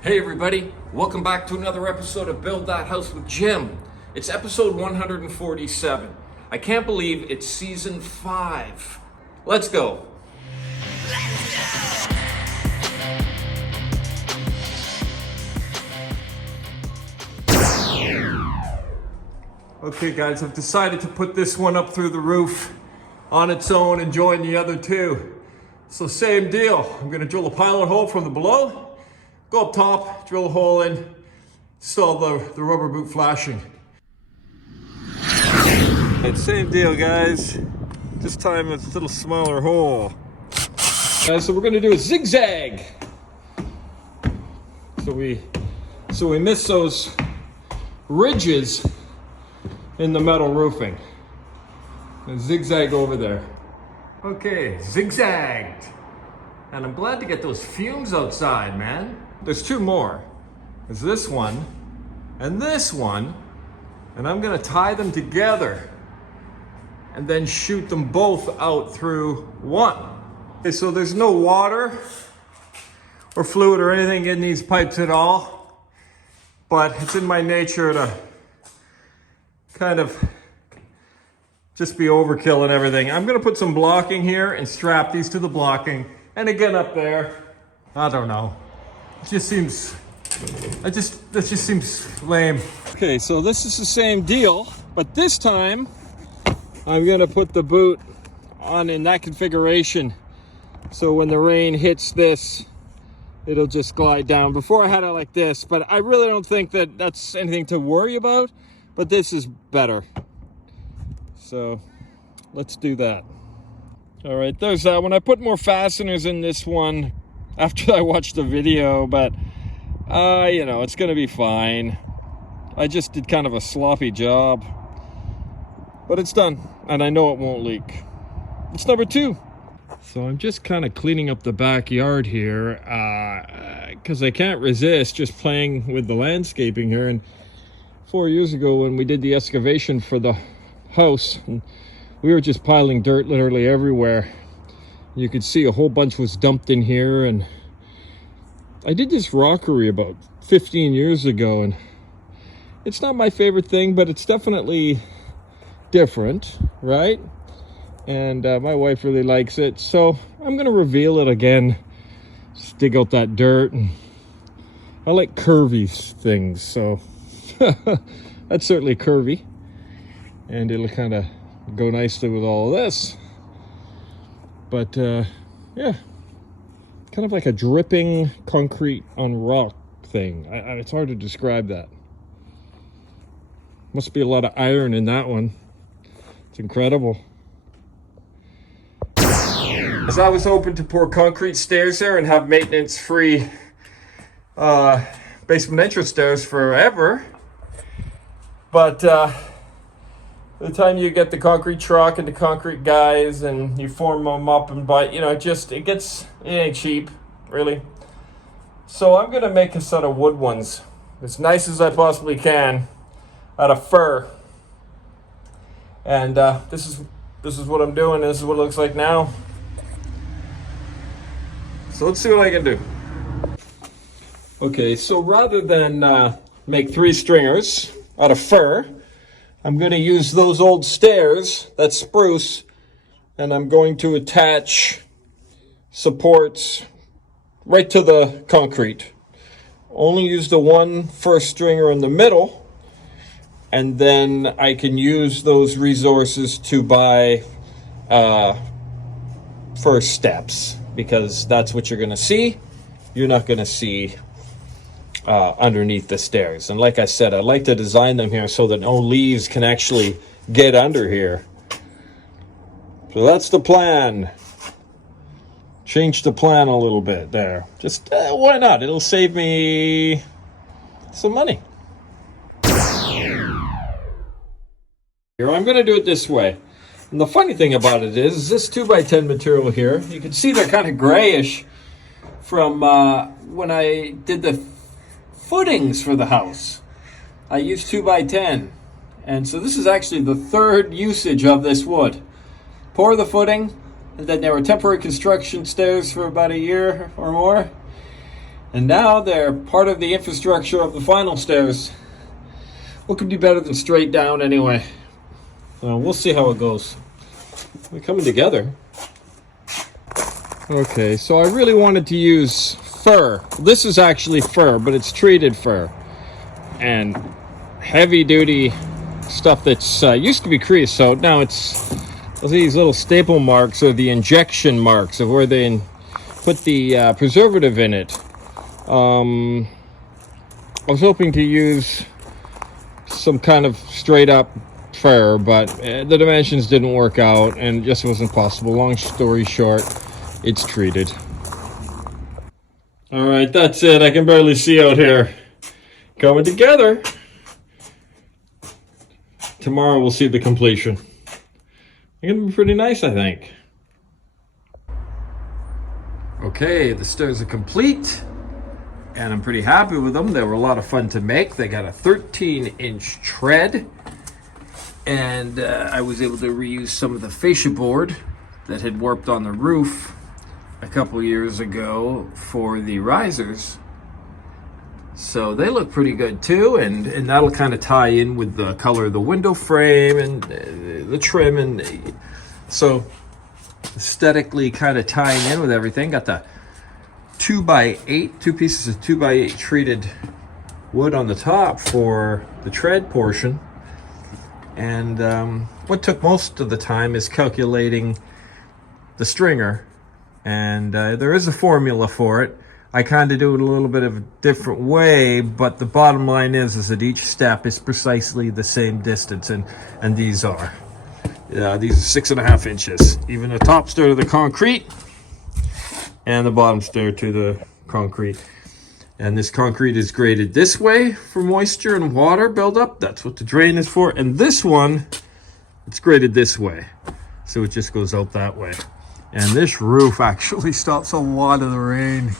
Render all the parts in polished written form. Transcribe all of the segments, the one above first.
Hey everybody, welcome back to another episode of Build That House with Jim. It's episode 147. I can't believe it's season 5. Let's go. Okay guys, I've decided to put this one up through the roof on its own and join the other two. So same deal, I'm gonna drill a pilot hole from the below, go up top, drill a hole in, install the rubber boot flashing. It's same deal guys, this time it's a little smaller hole. So we're gonna do a zigzag. So we miss those ridges in the metal roofing. And zigzag over there. Okay, zigzagged. And I'm glad to get those fumes outside, man. There's two more. There's this one and this one. And I'm gonna tie them together and then shoot them both out through one. Okay, so there's no water or fluid or anything in these pipes at all, but it's in my nature to kind of just be overkill and everything. I'm gonna put some blocking here and strap these to the blocking. And again up there, I don't know. It just seems, that just seems lame. Okay, so this is the same deal, but this time I'm gonna put the boot on in that configuration. So when the rain hits this, it'll just glide down. Before I had it like this, but I really don't think that that's anything to worry about, but this is better. So let's do that. All right, there's that one. I put more fasteners in this one after I watched the video, but you know, it's gonna be fine. I just did kind of a sloppy job, but it's done, and I know it won't leak. It's number 2. So I'm just kind of cleaning up the backyard here because I can't resist just playing with the landscaping here. And 4 years ago when we did the excavation for the house, and we were just piling dirt literally everywhere. You could see a whole bunch was dumped in here, and I did this rockery about 15 years ago, and it's not my favorite thing, but it's definitely different, right? And my wife really likes it, so I'm gonna reveal it again. Just dig out that dirt, and I like curvy things, so that's certainly curvy, and it'll kind of go nicely with all of this. But yeah, kind of like a dripping concrete on rock thing. It's hard to describe that. Must be a lot of iron in that one. It's incredible. As I was hoping to pour concrete stairs there and have maintenance-free basement entrance stairs forever, but by the time you get the concrete truck and the concrete guys and you form them up, and you know, it ain't cheap, really. So I'm gonna make a set of wood ones, as nice as I possibly can, out of fir. And this is what I'm doing. This is what it looks like now. So let's see what I can do. Okay, so rather than make 3 stringers out of fir, I'm going to use those old stairs, that spruce, and I'm going to attach supports right to the concrete. Only use the one first stringer in the middle, and then I can use those resources to buy first steps, because that's what you're going to see. You're not going to see underneath the stairs. And like I said, I like to design them here so that no leaves can actually get under here. So that's the plan. Change the plan a little bit there. Just why not? It'll save me some money. Here, I'm going to do it this way. And the funny thing about it is this 2x10 material here, you can see they're kind of grayish from when I did the footings for the house. I used 2x10, and so this is actually the 3rd usage of this wood. Pour the footing, and then there were temporary construction stairs for about a year or more, And now they're part of the infrastructure of the final stairs. What could be better than straight down anyway? We'll see how it goes. We're coming together. Okay, so I really wanted to use fir. This is actually fir, but it's treated fir. And heavy duty stuff that's used to be creosote. Now it's these little staple marks, or the injection marks of where they put the preservative in it. I was hoping to use some kind of straight up fir, but the dimensions didn't work out and it just wasn't possible. Long story short, it's treated. All right, that's it. I can barely see out here. Coming together. Tomorrow we'll see the completion. It's gonna be pretty nice, I think. Okay, the stairs are complete, and I'm pretty happy with them. They were a lot of fun to make. They got a 13-inch tread, and I was able to reuse some of the fascia board that had warped on the roof a couple years ago for the risers. So they look pretty good too, and that'll kind of tie in with the color of the window frame and the trim, and so aesthetically kind of tying in with everything. Got the 2x8, two pieces of 2x8 treated wood on the top for the tread portion. And what took most of the time is calculating the stringer, and there is a formula for it. I kind of do it a little bit of a different way, but the bottom line is that each step is precisely the same distance, and these are. These are 6.5 inches. Even the top stair to the concrete, and the bottom stair to the concrete. And this concrete is graded this way for moisture and water buildup. That's what the drain is for. And this one, it's graded this way, so it just goes out that way. And this roof actually stops a lot of the rain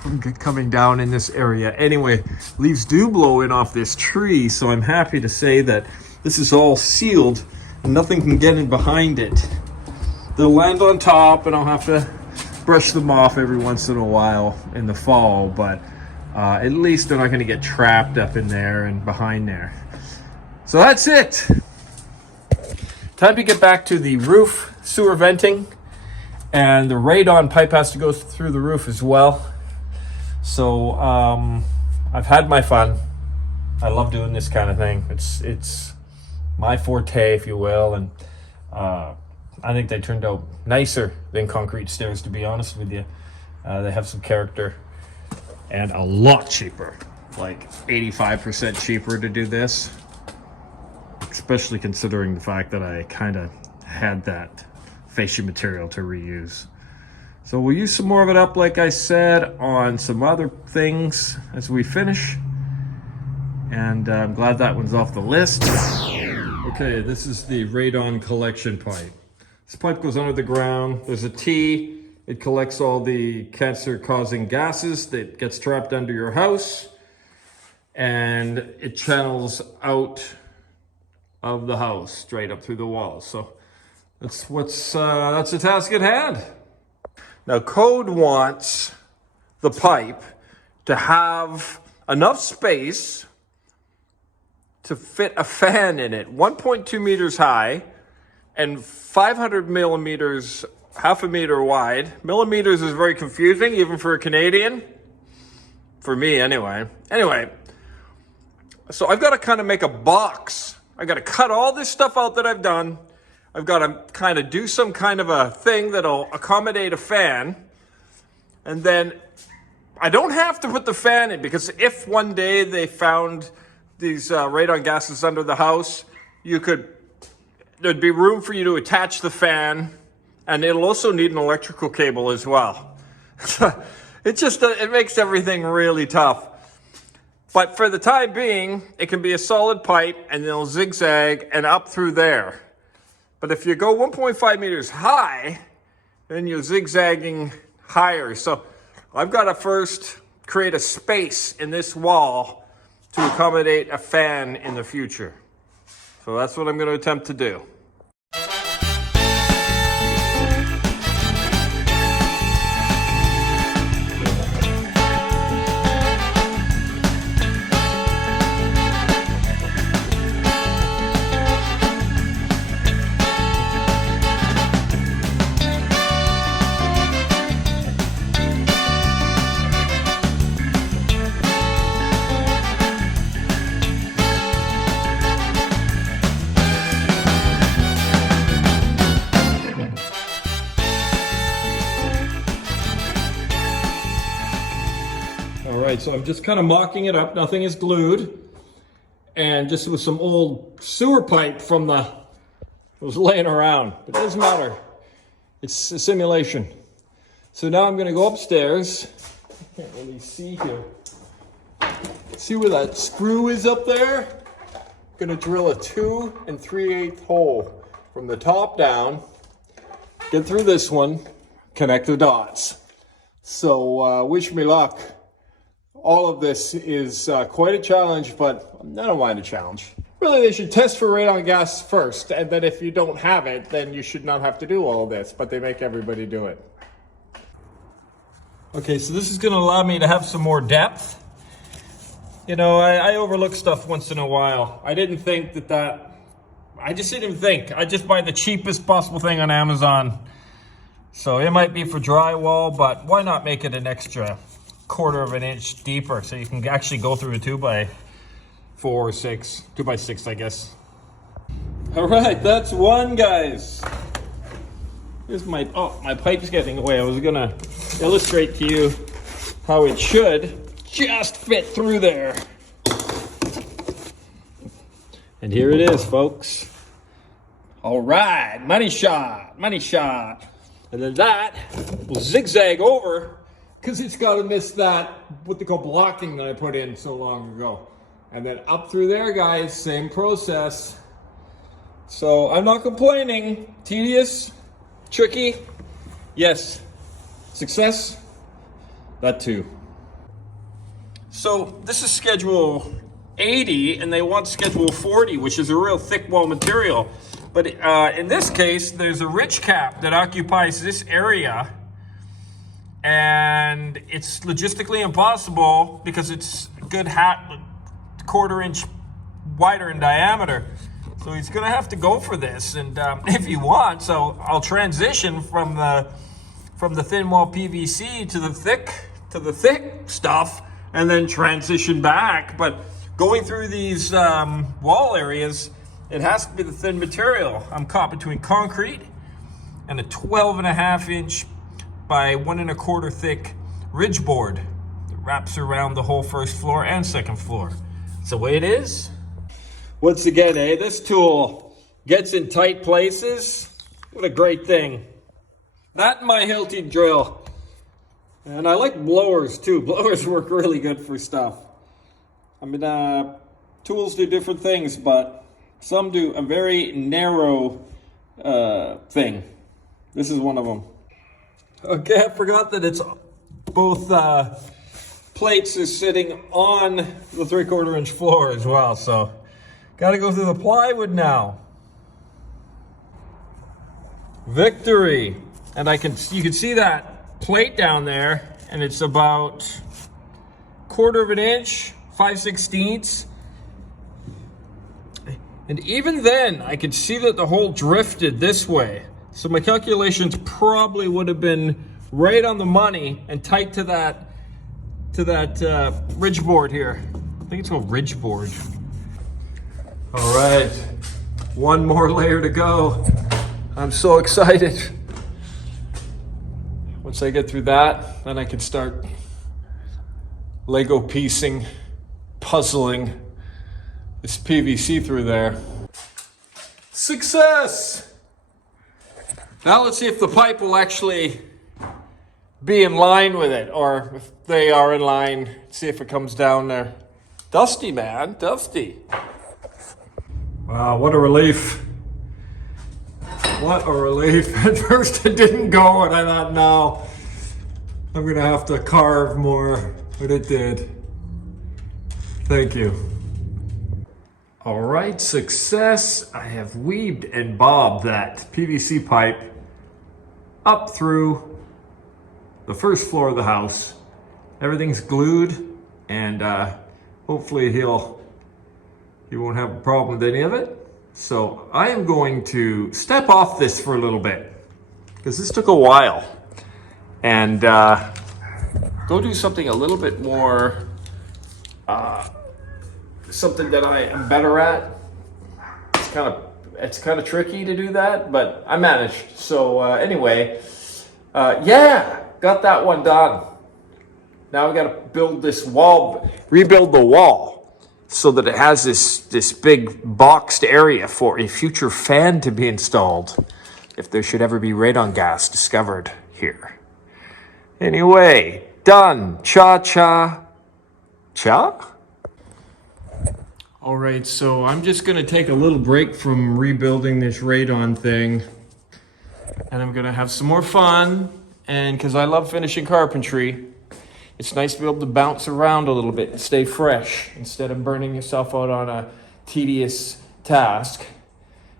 from coming down in this area. Anyway, leaves do blow in off this tree, so I'm happy to say that this is all sealed and nothing can get in behind it. They'll land on top and I'll have to brush them off every once in a while in the fall, but at least they're not going to get trapped up in there and behind there. So that's it. Time to get back to the roof sewer venting, and the radon pipe has to go through the roof as well. So I've had my fun. I love doing this kind of thing. It's my forte, if you will, and I think they turned out nicer than concrete stairs, to be honest with you. They have some character and a lot cheaper, like 85% cheaper to do this, especially considering the fact that I kind of had that fascia material to reuse. So we'll use some more of it up, like I said, on some other things as we finish. And I'm glad that one's off the list. Okay, this is the radon collection pipe. This pipe goes under the ground. There's a T. It collects all the cancer-causing gases that gets trapped under your house. And it channels out of the house, straight up through the walls. So that's the task at hand. Now, code wants the pipe to have enough space to fit a fan in it, 1.2 meters high and 500 millimeters, half a meter wide. Millimeters is very confusing, even for a Canadian. For me, anyway. Anyway, so I've got to kind of make a box. I've got to cut all this stuff out that I've done. I've got to kind of do some kind of a thing that'll accommodate a fan. And then I don't have to put the fan in, because if one day they found these radon gases under the house, there'd be room for you to attach the fan, and it'll also need an electrical cable as well. It makes everything really tough. But for the time being, it can be a solid pipe, and they'll zigzag and up through there. But if you go 1.5 meters high, then you're zigzagging higher. So I've got to first create a space in this wall to accommodate a fan in the future. So that's what I'm going to attempt to do. All right, so I'm just kind of mocking it up. Nothing is glued. And just with some old sewer pipe from that was laying around. It doesn't matter. It's a simulation. So now I'm going to go upstairs. I can't really see here. See where that screw is up there? I'm going to drill a 2 3/8 hole from the top down. Get through this one. Connect the dots. So wish me luck. All of this is quite a challenge, but I don't mind a challenge. Really, they should test for radon gas first, and then if you don't have it, then you should not have to do all of this, but they make everybody do it. Okay, so this is going to allow me to have some more depth. You know, I overlook stuff once in a while. I didn't think I just didn't think. I just buy the cheapest possible thing on Amazon. So it might be for drywall, but why not make it an extra 1/4 of an inch deeper so you can actually go through a 2x4 or 6, 2x6, I guess. All right, that's one, guys. Here's my pipe's getting away. I was gonna illustrate to you how it should just fit through there. And here it is, folks. All right, money shot, money shot. And then that will zigzag over because it's got to miss that, what they call blocking that I put in so long ago. And then up through there, guys, same process. So I'm not complaining. Tedious, tricky, yes. Success, that too. So this is schedule 80 and they want schedule 40, which is a real thick wall material. But in this case, there's a ridge cap that occupies this area. And it's logistically impossible because it's a good 1/4 inch wider in diameter. So he's gonna have to go for this. And if you want, so I'll transition from the thin wall PVC to the thick stuff and then transition back. But going through these wall areas, it has to be the thin material. I'm caught between concrete and a 12.5 inch by 1 1/4 thick ridge board that wraps around the whole first floor and second floor. It's the way it is. Once again, this tool gets in tight places. What a great thing. That and my Hilti drill. And I like blowers too. Blowers work really good for stuff. I mean, tools do different things, but some do a very narrow thing. This is one of them. Okay, I forgot that it's both plates are sitting on the 3/4 inch floor as well. So got to go through the plywood now. Victory. And you can see that plate down there, and it's about 1/4 of an inch, 5/16. And even then, I could see that the hole drifted this way. So my calculations probably would have been right on the money and tight to that ridge board here. I think it's called ridge board. All right, one more layer to go. I'm so excited. Once I get through that, then I can start Lego piecing, puzzling this PVC through there. Success! Now let's see if the pipe will actually be in line with it, or if they are in line, see if it comes down there. Dusty, man, dusty. Wow, what a relief. What a relief. At first it didn't go, and I thought, no, I'm gonna have to carve more, but it did. Thank you. All right, success. I have weaved and bobbed that PVC pipe up through the first floor of the house. Everything's glued, and hopefully he won't have a problem with any of it. So I am going to step off this for a little bit because this took a while, and go do something a little bit more, something that I am better at. It's kind of tricky to do that, but I managed. So anyway, yeah, got that one done. Now we got to build this wall, rebuild the wall so that it has this big boxed area for a future fan to be installed if there should ever be radon gas discovered here. Anyway, done. Cha-cha. Cha? All right, so I'm just gonna take a little break from rebuilding this radon thing, and I'm gonna have some more fun. And because I love finishing carpentry, it's nice to be able to bounce around a little bit and stay fresh instead of burning yourself out on a tedious task.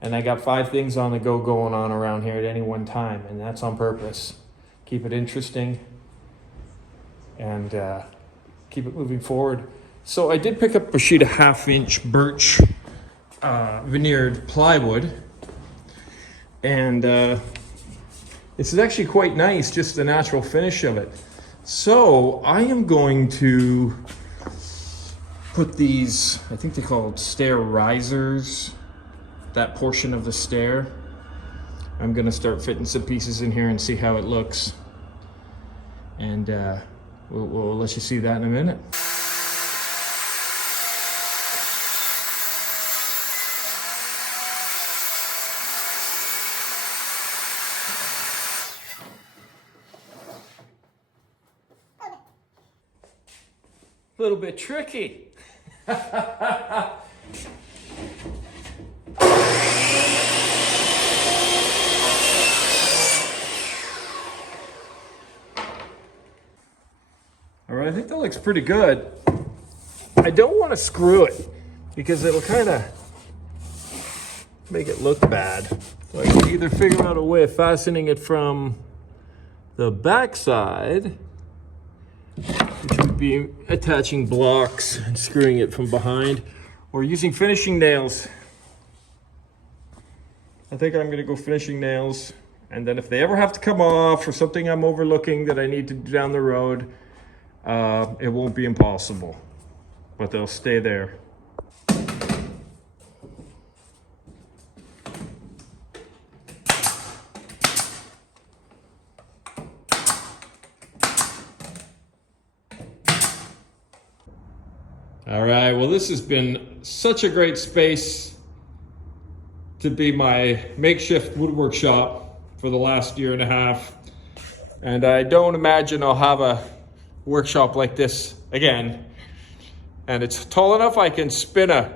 And I got 5 things on the go going on around here at any one time, and that's on purpose. Keep it interesting and keep it moving forward. So I did pick up a sheet of 1/2-inch birch veneered plywood, and this is actually quite nice, just the natural finish of it. So I am going to put these, I think they're called stair risers, that portion of the stair. I'm gonna start fitting some pieces in here and see how it looks, and we'll let you see that in a minute. A little bit tricky. All right, I think that looks pretty good. I don't want to screw it because it'll kind of make it look bad. So I can either figure out a way of fastening it from the back side, which would be attaching blocks and screwing it from behind, or using finishing nails. I think I'm gonna go finishing nails, and then if they ever have to come off or something I'm overlooking that I need to do down the road, it won't be impossible, but they'll stay there. All right, well, this has been such a great space to be my makeshift woodwork shop for the last 1.5 years. And I don't imagine I'll have a workshop like this again. And it's tall enough I can spin a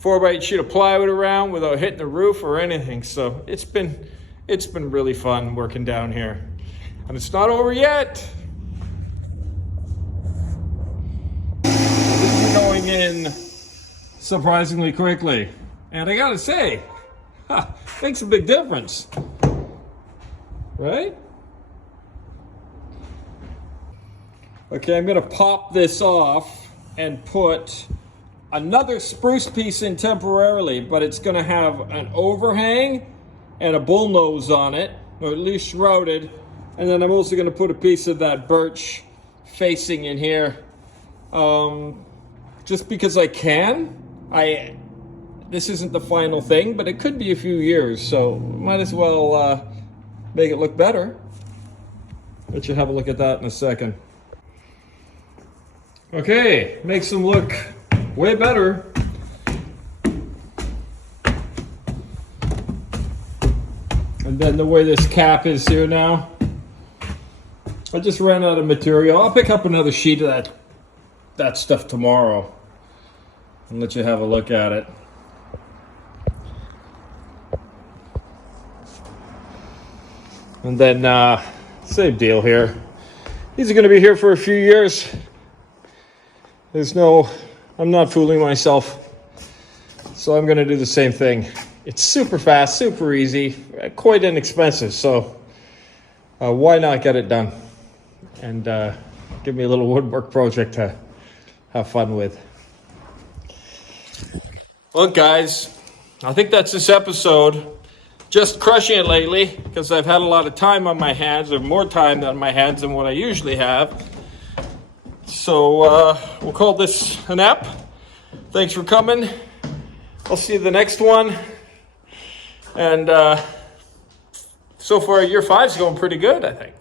4x8 sheet of plywood around without hitting the roof or anything. So it's been really fun working down here. And it's not over yet. Going in surprisingly quickly, and I gotta say, makes a big difference, right? Okay, I'm gonna pop this off and put another spruce piece in temporarily, but it's gonna have an overhang and a bullnose on it, or at least shrouded, and then I'm also gonna put a piece of that birch facing in here. Just because I can. This isn't the final thing, but it could be a few years, so might as well make it look better. Let you have a look at that in a second. Okay, makes them look way better. And then the way this cap is here now, I just ran out of material. I'll pick up another sheet of that stuff tomorrow and let you have a look at it. And then same deal here. These are going to be here for a few years. I'm not fooling myself. So I'm going to do the same thing. It's super fast, super easy, quite inexpensive. So why not get it done and give me a little woodwork project to have fun with. Well, guys, I think that's this episode. Just crushing it lately because I've had a lot of time on my hands, or more time on my hands than what I usually have. So we'll call this an app. Thanks for coming. I'll see you the next one. And so far, year 5's going pretty good, I think.